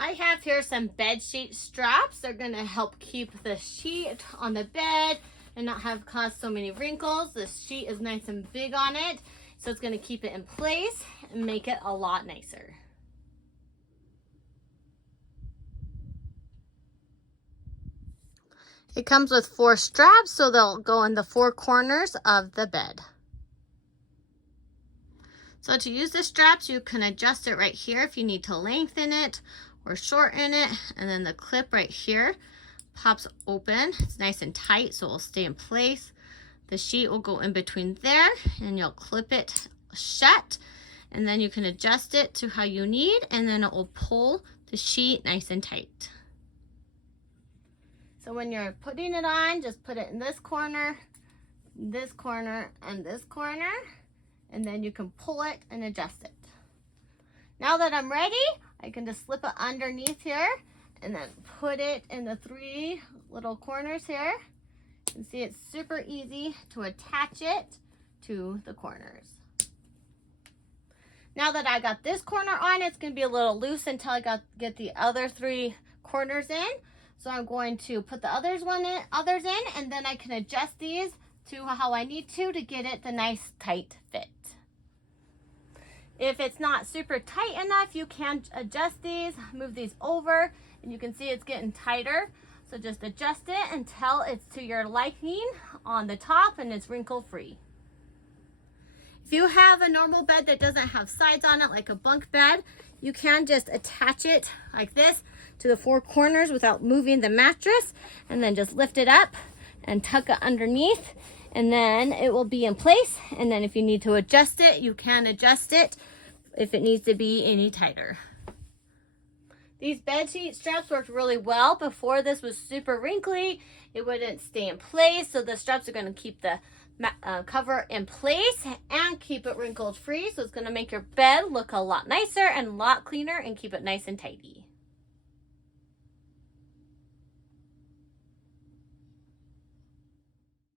I have here some bed sheet straps. They're gonna help keep the sheet on the bed and not have caused so many wrinkles. The sheet is nice and big on it, so it's gonna keep it in place and make it a lot nicer. It comes with 4 straps, so they'll go in the 4 corners of the bed. So to use the straps, you can adjust it right here if you need to lengthen it or shorten it. And then the clip right here pops open. It's nice and tight, so it will stay in place. The sheet will go in between there, and you'll clip it shut. And then you can adjust it to how you need, and then it will pull the sheet nice and tight. So when you're putting it on, just put it in this corner, and this corner, and then you can pull it and adjust it. Now that I'm ready, I can just slip it underneath here and then put it in the 3 little corners here. You can see it's super easy to attach it to the corners. Now that I got this corner on, it's going to be a little loose until I get the other 3 corners in. So I'm going to put the others in, and then I can adjust these to how I need to get it the nice tight fit. If it's not super tight enough, you can adjust these, move these over, and you can see it's getting tighter. So just adjust it until it's to your liking on the top and it's wrinkle free. If you have a normal bed that doesn't have sides on it, like a bunk bed, you can just attach it like this to the 4 corners without moving the mattress, and then just lift it up and tuck it underneath, and then it will be in place. And then if you need to adjust it, you can adjust it if it needs to be any tighter. These bed sheet straps worked really well. Before, this was super wrinkly. It wouldn't stay in place, so the straps are going to keep the cover in place and keep it wrinkle free. So it's going to make your bed look a lot nicer and a lot cleaner and keep it nice and tidy.